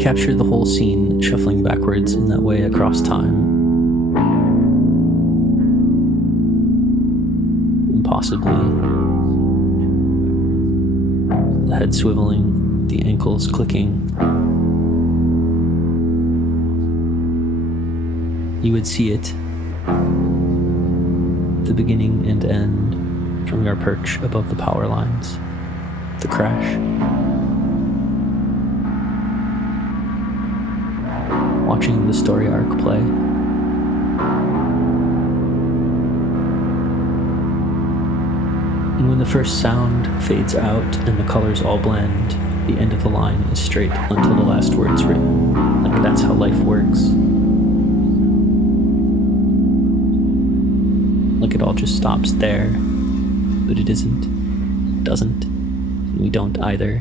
Capture the whole scene shuffling backwards in that way across time. And possibly the head swiveling, the ankles clicking. You would see it, the beginning and end, from your perch above the power lines, the crash. Watching the story arc play. And when the first sound fades out and the colors all blend, the end of the line is straight until the last word's written. Like that's how life works. Like it all just stops there, but it isn't, it doesn't, and we don't either.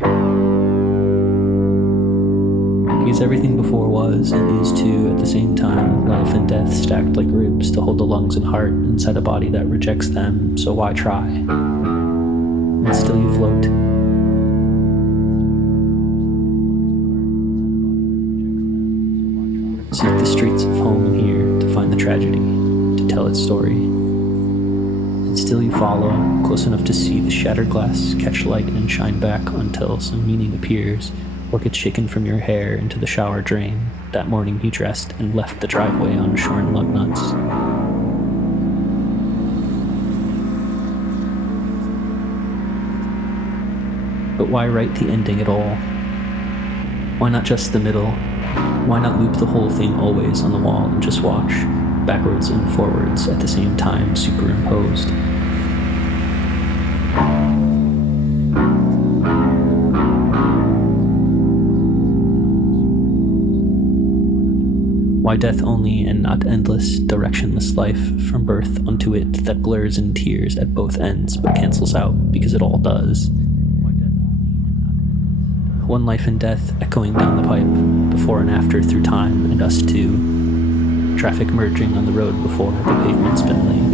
Because everything before was, and these two at the same time, life and death stacked like ribs to hold the lungs and heart inside a body that rejects them, so why try? And still you float. Seek the streets of home here to find the tragedy, to tell its story. And still you follow, close enough to see the shattered glass catch light and shine back until some meaning appears, or gets shaken from your hair into the shower drain. That morning you dressed and left the driveway on shorn lug nuts. But why write the ending at all? Why not just the middle? Why not loop the whole thing always on the wall and just watch, backwards and forwards at the same time, superimposed? Why death only and not endless, directionless life from birth unto it that blurs in tears at both ends but cancels out because it all does? One life and death echoing down the pipe, before and after through time and us too. Traffic merging on the road before the pavement's been laid.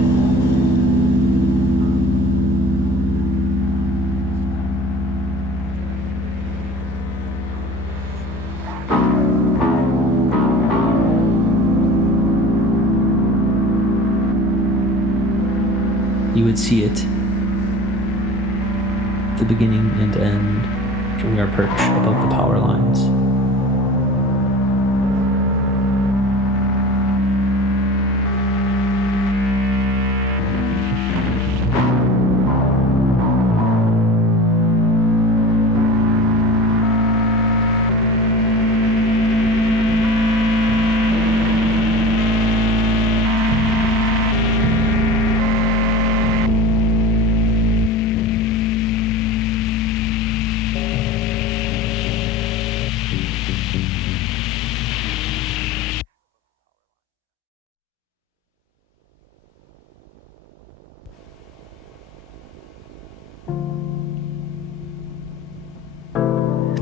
You would see it, the beginning and end, from your perch above the power lines.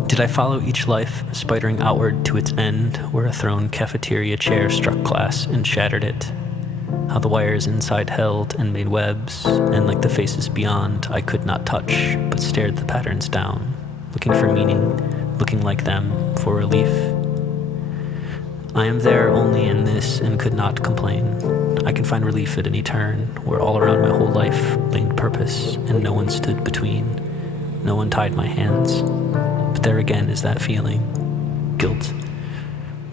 Did I follow each life, spidering outward to its end, where a thrown cafeteria chair struck glass and shattered it? How the wires inside held and made webs, and like the faces beyond, I could not touch, but stared the patterns down, looking for meaning, looking like them, for relief. I am there only in this and could not complain. I can find relief at any turn, where all around my whole life linked purpose, and no one stood between. No one tied my hands. But there again is that feeling, guilt.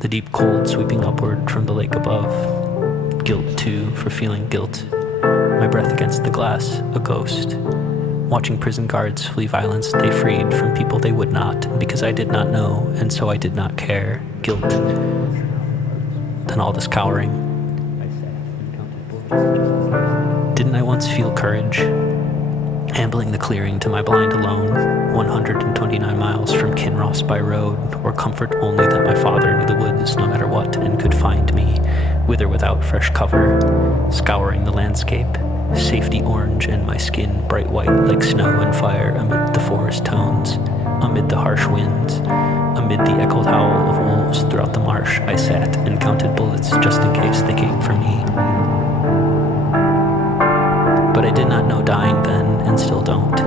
The deep cold sweeping upward from the lake above. Guilt, too, for feeling guilt. My breath against the glass, a ghost. Watching prison guards flee violence they freed from people they would not, because I did not know, and so I did not care. Guilt. Then all this cowering. Didn't I once feel courage? Ambling the clearing to my blind alone, 129 miles from Kinross by road, or comfort only that my father knew the woods no matter what and could find me, with or without fresh cover, scouring the landscape, safety orange and my skin bright white like snow and fire amid the forest tones, amid the harsh winds, amid the echoed howl of wolves throughout the marsh. I sat and counted bullets just in case they came for me. But I did not know dying then, and still don't.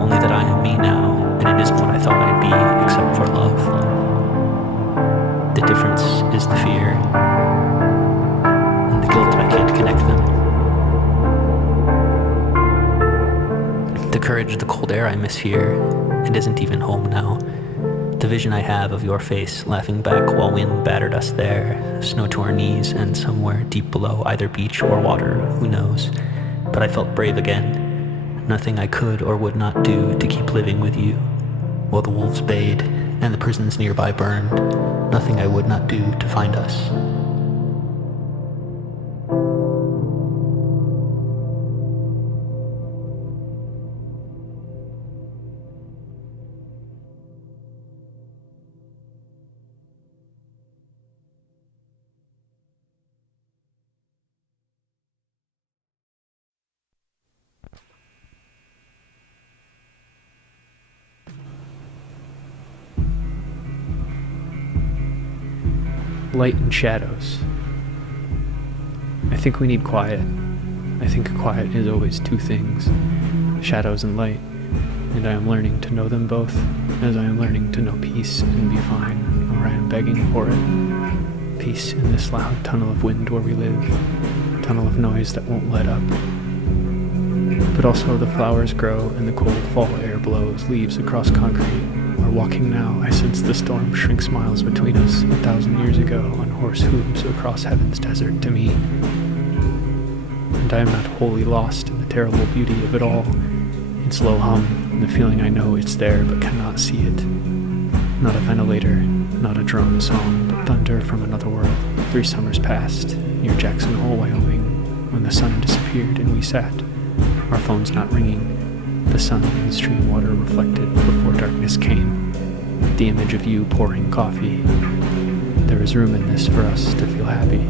Only that I am me now, and it isn't what I thought I'd be, except for love. The difference is the fear and the guilt I can't connect them. The courage, the cold air I miss here, and isn't even home now. The vision I have of your face laughing back while wind battered us there, snow to our knees and somewhere deep below either beach or water, who knows. But I felt brave again. Nothing I could or would not do to keep living with you. While the wolves bayed and the prisons nearby burned, nothing I would not do to find us. Light and shadows. I think we need quiet. I think quiet is always two things, shadows and light, and I am learning to know them both, as I am learning to know peace and be fine, or I am begging for it. Peace in this loud tunnel of wind where we live, tunnel of noise that won't let up. But also the flowers grow and the cold fall air blows leaves across concrete. We're walking now, I sense the storm shrinks miles between us 1,000 years ago on horse hooves across heaven's desert to me. And I am not wholly lost in the terrible beauty of it all, in slow hum, and the feeling I know it's there but cannot see it. Not a ventilator, not a drone song, but thunder from another world. 3 summers past, near Jackson Hole, Wyoming, when the sun disappeared and we sat, our phones not ringing, the sun in the stream water reflected before darkness came, the image of you pouring coffee. There is room in this for us to feel happy.